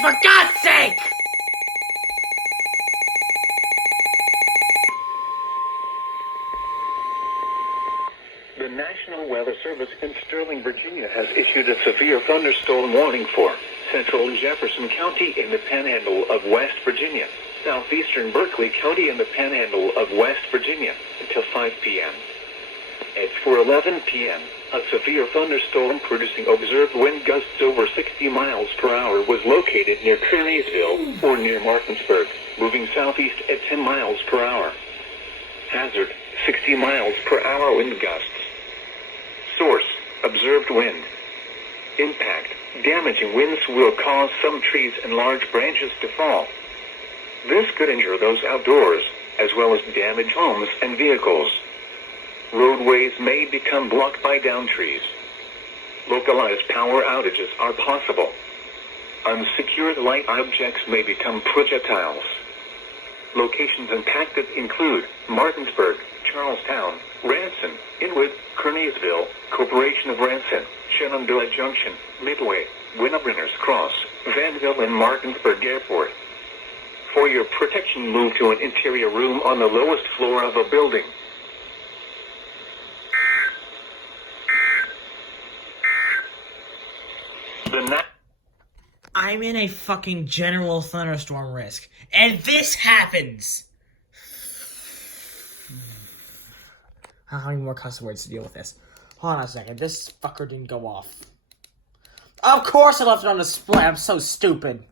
for God's sake! The National Weather Service in Sterling, Virginia has issued a severe thunderstorm warning for central Jefferson County in the Panhandle of West Virginia, southeastern Berkeley County in the Panhandle of West Virginia until 5 p.m. At 4:11 p.m., a severe thunderstorm producing observed wind gusts over 60 miles per hour was located near Kearneysville or near Martinsburg, moving southeast at 10 miles per hour. Hazard, 60 miles per hour wind gusts. Source, observed wind. Impact, damaging winds will cause some trees and large branches to fall. This could injure those outdoors, as well as damage homes and vehicles. Roadways may become blocked by downed trees. Localized power outages are possible. Unsecured light objects may become projectiles. Locations impacted include Martinsburg, Charlestown, Ranson, Inwood, Kearneysville, Corporation of Ranson, Shenandoah Junction, Midway, Winter's Cross, Vanville and Martinsburg Airport. For your protection, move to an interior room on the lowest floor of a building. I'm in a fucking general thunderstorm risk, and this happens! I don't have any more cuss words to deal with this. Hold on a second, this fucker didn't go off. Of course I left it on display, I'm so stupid.